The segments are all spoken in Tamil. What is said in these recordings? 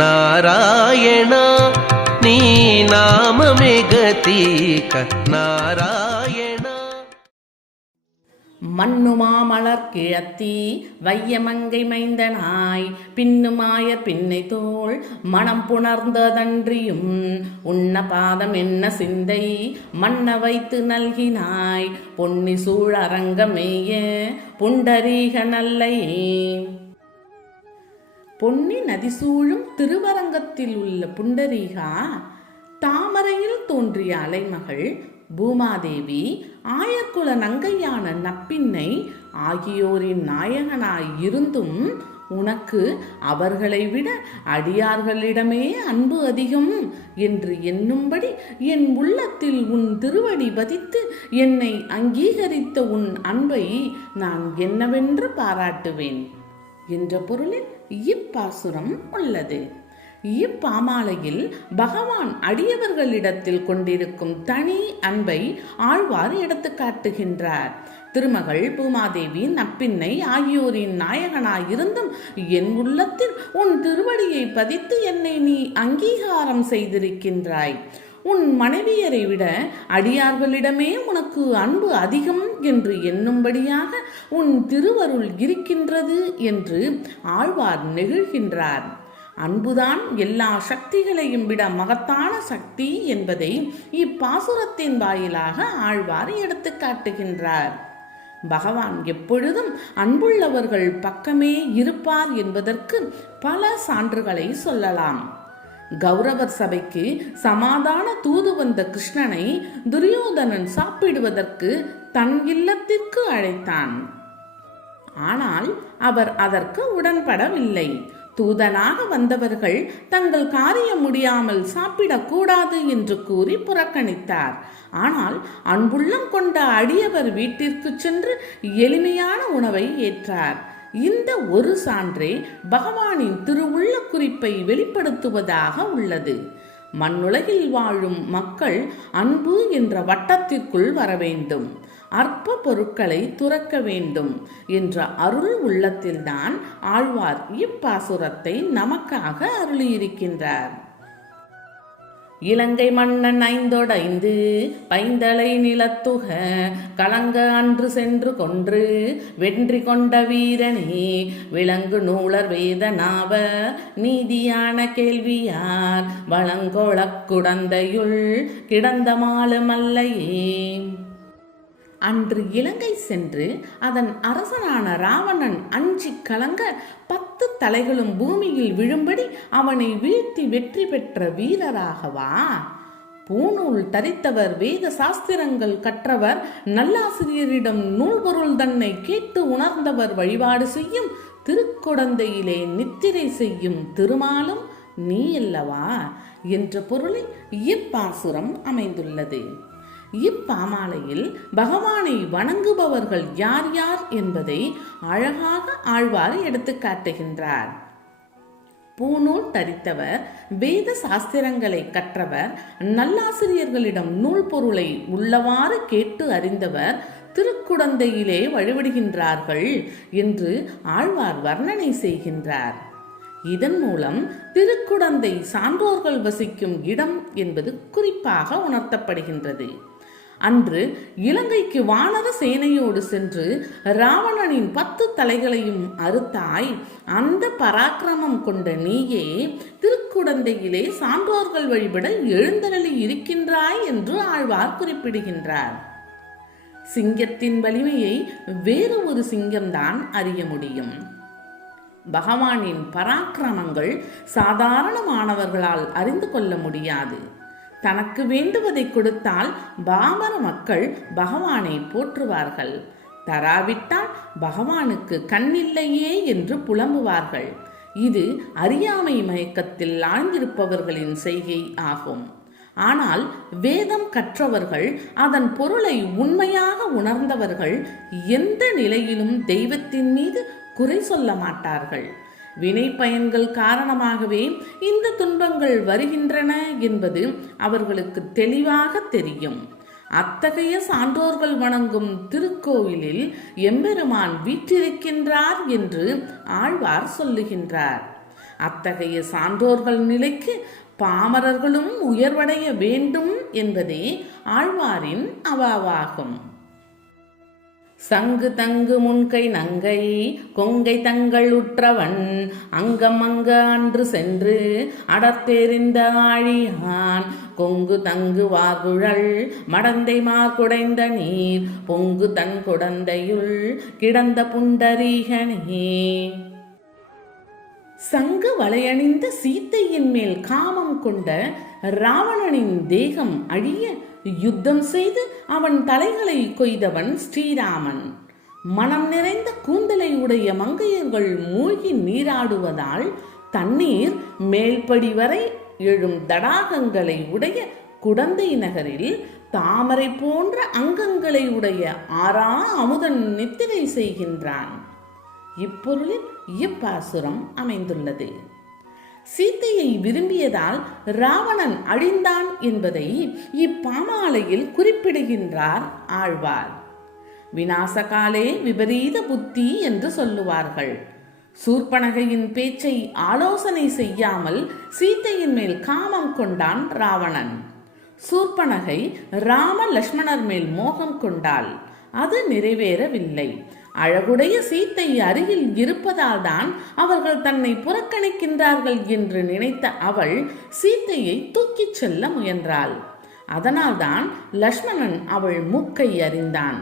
నారాయణ నీ నామమే గతీక నారాయణ. மண்ணுமாமலர் கிழத்தி வையமங்கை மைந்தனாய் பின்னுமாயர் பின்னை தோள் மனம் புணர்ந்ததன்றியும் உன்ன பாதம் என்ன சிந்தை மன்ன வைத்து நல்கினாய் பொன்னி சூழ் அரங்கமேய புண்டரீக நல்லையே. பொன்னி நதி சூழும் திருவரங்கத்தில் உள்ள புண்டரீகா, தாமரையில் தோன்றிய அலைமகள் பூமாதேவி, ஆயர்குல நங்கையான நப்பின்னை ஆகியோரின் நாயகனாய் இருந்தும் உனக்கு அவர்களை விட அடியார்களிடமே அன்பு அதிகம் என்று எண்ணும்படி என் உள்ளத்தில் உன் திருவடி பதித்து என்னை அங்கீகரித்த உன் அன்பை நான் என்னவென்று பாராட்டுவேன் என்ற பொருளில் இப்பாசுரம் உள்ளது. இப்பாமாலையில் பகவான் அடியவர்களிடத்தில் கொண்டிருக்கும் தனி அன்பை ஆழ்வார் எடுத்து காட்டுகின்றார். திருமகள் பூமாதேவி நப்பின்னை ஆகியோரின் நாயகனாயிருந்தும் என் உள்ளத்தில் உன் திருவடியை பதித்து என்னை நீ அங்கீகாரம் செய்திருக்கின்றாய். உன் மனைவியரை விட அடியார்களிடமே உனக்கு அன்பு அதிகம் என்று எண்ணும்படியாக உன் திருவருள் இருக்கின்றது என்று ஆழ்வார் நெகிழ்கின்றார். அன்புதான் எல்லா சக்திகளையும் விட மகத்தான சக்தி என்பதை இப்பாசுரத்தின் வாயிலாக ஆழ்வார் எடுத்து காட்டுகின்றார். பகவான் எப்பொழுதும் அன்புள்ளவர்கள் பக்கமே இருப்பார் என்பதற்கு பல சான்றுகளை சொல்லலாம். கௌரவர் சபைக்கு சமாதான தூது வந்த கிருஷ்ணனை துரியோதனன் சாப்பிடுவதற்கு தன் இல்லத்திற்கு அழைத்தான். ஆனால் அவர் அதற்கு உடன்படவில்லை. தூதனாக வந்தவர்கள் தங்கள் காரியம் முடியாமல் சாப்பிடக்கூடாது என்று கூறி புறக்கணித்தார். ஆனால் அன்புள்ளம் கொண்ட அடியவர் வீட்டிற்கு சென்று எளிமையான உணவை ஏற்றார். இந்த ஒரு சான்றே பகவானின் திருவுள்ள குறிப்பை வெளிப்படுத்துவதாக உள்ளது. மண்ணுலகில் வாழும் மக்கள் அன்பு என்ற வட்டத்திற்குள் வர வேண்டும், அற்ப பொருட்களை துறக்க வேண்டும் என்ற அருள் உள்ளத்தில்தான் ஆழ்வார் இப்பாசுரத்தை நமக்காக அருளியிருக்கின்றார். இலங்கை மன்னன் 5 பைந்தலை நிலத்துக கலங்க அன்று சென்று கொன்று வென்றி கொண்ட வீரனே விலங்கு நூலர் வேதனாவ நீதியான கேள்வியார் வளங்கொளக் குடந்தையுள் கிடந்த மாலுமல்லையே. அன்று இலங்கை சென்று அதன் அரசனான ராவணன் அஞ்சி கலங்க 10 தலைகளும் பூமியில் விழும்படி அவனை வீழ்த்தி வெற்றி பெற்ற வீரராகவா? பூநூல் தரித்தவர், வேத சாஸ்திரங்கள் கற்றவர், நல்லாசிரியரிடம் நூல்பொருள் தன்னை கேட்டு உணர்ந்தவர் வழிபாடு செய்யும் திருக்குடந்தையிலே நித்திரை செய்யும் திருமாலும் நீ அல்லவா என்ற பொருளில் இப்பாசுரம் அமைந்துள்ளது. இப்பாமாலையில் பகவானை வணங்குபவர்கள் யார் யார் என்பதை அழகாக ஆழ்வார் எடுத்து காட்டுகின்றார். பூநூல் தரித்தவர், வேத சாஸ்திரங்களை கற்றவர், நல்லாசிரியர்களிடம் நூல் பொருளை உள்ளவாறு கேட்டு அறிந்தவர் திருக்குடந்தையிலே வழிபடுகின்றார்கள் என்று ஆழ்வார் வர்ணனை செய்கின்றார். இதன் மூலம் திருக்குடந்தை சான்றோர்கள் வசிக்கும் இடம் என்பது குறிப்பாக உணர்த்தப்படுகின்றது. அன்று இலங்கைக்கு வானர சேனையோடு சென்று ராவணனின் 10 தலைகளையும் அறுத்தாய். அந்த பராக்கிரமம் கொண்ட நீயே திருக்குடந்தையிலே சான்றோர்கள் வழிபட எழுந்தருளி இருக்கின்றாய் என்று ஆழ்வார் குறிப்பிடுகின்றார். சிங்கத்தின் வலிமையை வேறு ஒரு சிங்கம்தான் அறிய முடியும். பகவானின் பராக்கிரமங்கள் சாதாரணமானவர்களால் அறிந்து கொள்ள முடியாது. தனக்கு வேண்டுவதை கொடுத்தால் பாமர மக்கள் பகவானை போற்றுவார்கள். தராவிட்டால் பகவானுக்கு கண்ணில்லையே என்று புலம்புவார்கள். இது அறியாமை மயக்கத்தில் ஆழ்ந்திருப்பவர்களின் செய்கை ஆகும். ஆனால் வேதம் கற்றவர்கள், அதன் பொருளை உண்மையாக உணர்ந்தவர்கள் எந்த நிலையிலும் தெய்வத்தின் மீது குறை சொல்ல மாட்டார்கள். வினை பயன்கள் காரணமாகவே இந்த துன்பங்கள் வருகின்றன என்பது அவர்களுக்கு தெளிவாக தெரியும். அத்தகைய சான்றோர்கள் வணங்கும் திருக்கோவிலில் எம்பெருமான் வீற்றிருக்கின்றார் என்று ஆழ்வார் சொல்லுகின்றார். அத்தகைய சான்றோர்கள் நிலைக்கு பாமரர்களும் உயர்வடைய வேண்டும் என்பதே ஆழ்வாரின் அவாவாகும். சங்கு தங்கு முன்கை நங்கை கொங்கை தங்கள் உற்றவன் அங்கம் அங்க அன்று சென்று அடர்த்தெறிந்த ஆழியான் கொங்கு தங்கு வார்குழல் மடந்தை மார்குடைந்த நீர் பொங்கு தன் குடந்தையுள் கிடந்த புண்டரீகனே. சங்கு வளையணிந்த சீத்தையின் மேல் காமம் கொண்ட ராவணனின் தேகம் அழிய யுத்தம் செய்து அவன் தலைகளை கொய்தவன் ஸ்ரீராமன். மனம் நிறைந்த கூந்தலை உடைய மங்கையர்கள் மூழ்கி நீராடுவதால் தண்ணீர் மேல்படி வரை எழும் தடாகங்களை உடைய குடந்தை நகரில் தாமரை போன்ற அங்கங்களை உடைய ஆரா அமுதன் நித்திரை செய்கின்றான். இப்பொருளில் இப்பாசுரம் அமைந்துள்ளது. சீத்தையை விரும்பியதால் ராவணன் அழிந்தான் என்பதை இப்பாமாலையில் குறிப்பிடுகின்றார் ஆழ்வார். விநாசகாலே விபரீத புத்தி என்று சொல்லுவார்கள். சூர்பனகையின் பேச்சை ஆலோசனை செய்யாமல் சீத்தையின் மேல் காமம் கொண்டான் ராவணன். சூர்பனகை ராம லக்ஷ்மணர் மேல் மோகம் கொண்டாள். அது நிறைவேறவில்லை. அழகுடைய சீத்தை அருகில் இருப்பதால் தான் அவர்கள் தன்னை புறக்கணிக்கின்றார்கள் என்று நினைத்த அவள் சீத்தையை தூக்கிச் செல்ல முயன்றாள். அதனால்தான் லக்ஷ்மணன் அவள் மூக்கை அறிந்தான்.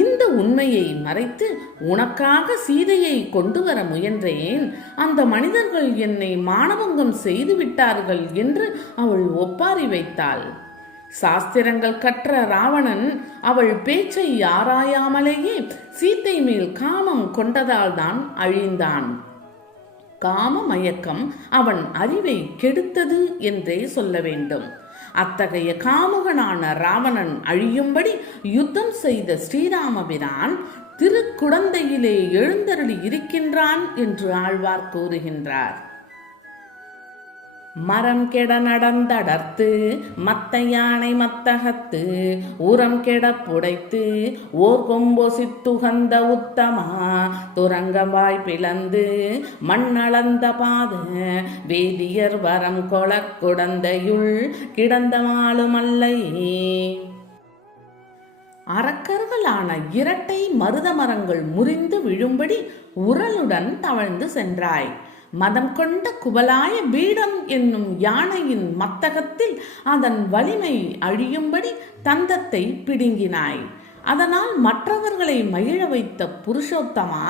இந்த உண்மையை மறைத்து உனக்காக சீதையை கொண்டு வர முயன்றேன், அந்த மனிதர்கள் என்னை மானபங்கம் செய்து விட்டார்கள் என்று அவள் ஒப்பாரி வைத்தாள். சாஸ்திரங்கள் கற்ற ராவணன் அவள் பேச்சை ஆராயாமலேயே சீத்தை மேல் காமம் கொண்டதால் தான் அழிந்தான். காம மயக்கம் அவன் அறிவை கெடுத்தது என்றே சொல்ல வேண்டும். அத்தகைய காமுகனான ராவணன் அழியும்படி யுத்தம் செய்த ஸ்ரீராமபிரான் திருக்குடந்தையிலே எழுந்தருளி இருக்கின்றான் என்று ஆழ்வார் கூறுகின்றார். மரம் கெட நடந்தடர்த்து மத்த யானை மத்தகத்து உரம் கெட புடைத்து ஓர் கொம்பொசித்துகந்த உத்தமா துரங்கவாய் பிளந்து மண்ணளந்த பாத வேதியர் வரம் கொள குடந்தையுள் கிடந்த மாலுமல்லையே. அரக்கர்களான இரட்டை மருத மரங்கள் முறிந்து விழும்படி உரலுடன் தவழ்ந்து சென்றாய். மதம் கொண்ட குவலாய பீடம் என்னும் யானையின் மத்தகத்தில் அதன் வலிமை அழியும்படி தந்தத்தை பிடுங்கினாய். அதனால் மற்றவர்களை மகிழ வைத்த புருஷோத்தமா,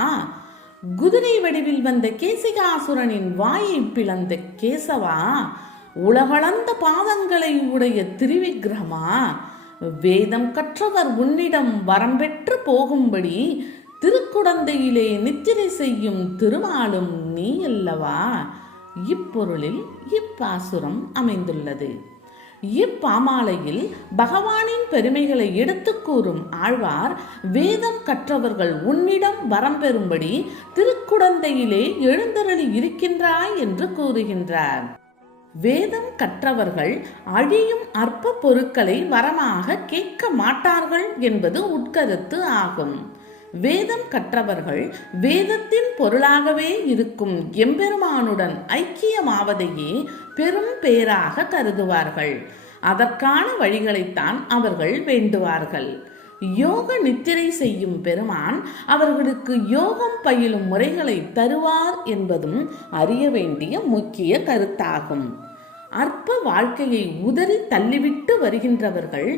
குதிரை வடிவில் வந்த கேசிகாசுரனின் வாயை பிளந்த கேசவா, உலகளந்த பாதங்களை உடைய திரிவிக்ரமா, வேதம் கற்றவர் உன்னிடம் வரம் பெற்று போகும்படி திருக்குடந்தையிலே நித்திரை செய்யும் திருமாலும் நீ அல்லவா. இப்பொருளில் இப்பாசுரம் அமைந்துள்ளது. இப்பாமாலையில் பகவானின் பெருமைகளை எடுத்து கூறும் ஆழ்வார் வேதம் கற்றவர்கள் உன்னிடம் வரம் பெறும்படி திருக்குடந்தையிலே எழுந்தருளி இருக்கின்றாய் என்று கூறுகின்றார். வேதம் கற்றவர்கள் அழியும் அற்ப பொருட்களை வரமாக கேட்க மாட்டார்கள் என்பது உட்கருத்து ஆகும். வேதம் கற்றவர்கள் வேதத்தின் பொருளாகவே இருக்கும் எம்பெருமானுடன் ஐக்கியமாவதையே பெரும் பேராக கருதுவார்கள். அதற்கான வழிகளைத்தான் அவர்கள் வேண்டுவார்கள். யோக நித்திரை செய்யும் பெருமான் அவர்களுக்கு யோகம் பயிலும் முறைகளை தருவார் என்பதும் அறிய வேண்டிய முக்கிய கருத்தாகும். அற்ப வாழ்க்கையை உதறி தள்ளிவிட்டு வருகின்றவர்கள்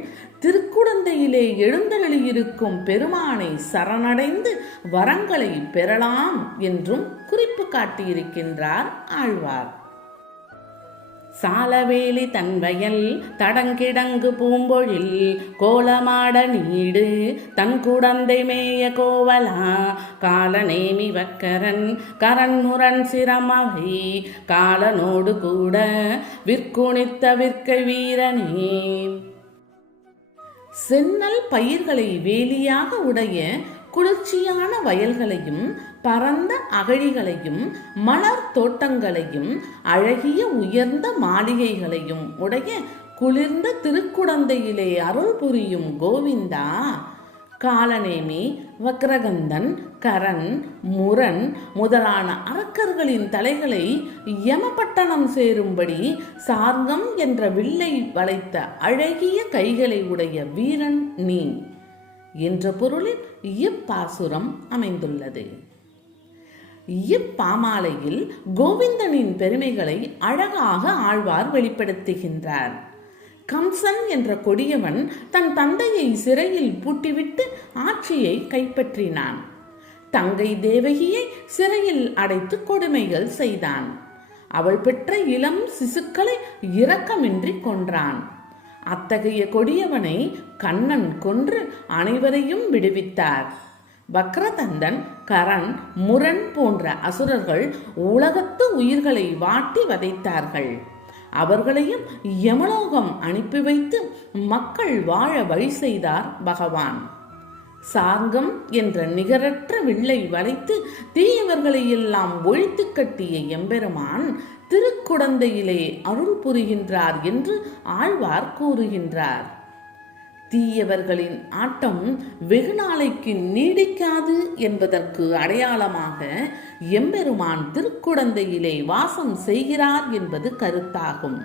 திருக்குடந்தையிலே எழுந்தருளியிருக்கும் பெருமானை சரணடைந்து வரங்களை பெறலாம் என்றும் குறிப்பு காட்டியிருக்கின்றார் ஆழ்வார். சாலவேலி தன்வயல் தடங்கிடங்கு பூம்பொழில் கோலமாட நீடு தன் குடந்தை மேய கோவலா காலநேமி வக்கரன் கரன்முரண் சிரமவை காலனோடு கூட விற்குணித்த விற்கை வீரனே. சென்னல் பயிர்களை வேலியாக உடைய குளிர்ச்சியான வயல்களையும் பரந்த அகழிகளையும் மலர் தோட்டங்களையும் அழகிய உயர்ந்த மாளிகைகளையும் உடைய குளிர்ந்த திருக்குடந்தையிலே அருள் புரியும் கோவிந்தா, காலநேமி, வக்ரகந்தன், கரன், முரண் முதலான அரக்கர்களின் தலைகளை யமபட்டணம் சேரும்படி சார்கம் என்ற வில்லை வளைத்த அழகிய கைகளை உடைய வீரன் நீ என்ற பொருளில் இப்பாசுரம் அமைந்துள்ளது. இப்பாமாலையில் கோவிந்தனின் பெருமைகளை அழகாக ஆழ்வார் வெளிப்படுத்துகின்றார். கம்சன் என்ற கொடியவன் தன் தந்தையை சிறையில் பூட்டிவிட்டு ஆட்சியை கைப்பற்றினான். தங்கை தேவகியை சிறையில் அடைத்து கொடுமைகள் செய்தான். அவள் பெற்ற இளம் சிசுக்களை இரக்கமின்றி கொன்றான். அத்தகைய கொடியவனை கண்ணன் கொன்று அனைவரையும் விடுவித்தார். வக்ரதந்தன், கரன், முரண் போன்ற அசுரர்கள் உலகத்து உயிர்களை வாட்டி வதைத்தார்கள். அவர்களையும் யமலோகம் அனுப்பி வைத்து மக்கள் வாழ வழி செய்தார் பகவான். சார்கம் என்ற நிகரற்ற வில்லை வளைத்து தீயவர்களை எல்லாம் ஒழித்து கட்டிய எம்பெருமான் திருக்குடந்தையிலே அருள் புரிகின்றார் என்று ஆழ்வார் கூறுகின்றார். தீயவர்களின் ஆட்டம் வெகு நாளைக்கு நீடிக்காது என்பதற்கு அடையாளமாக எம்பெருமான் திருக்குடந்தையிலே வாசம் செய்கிறார் என்பது கருத்தாகும்.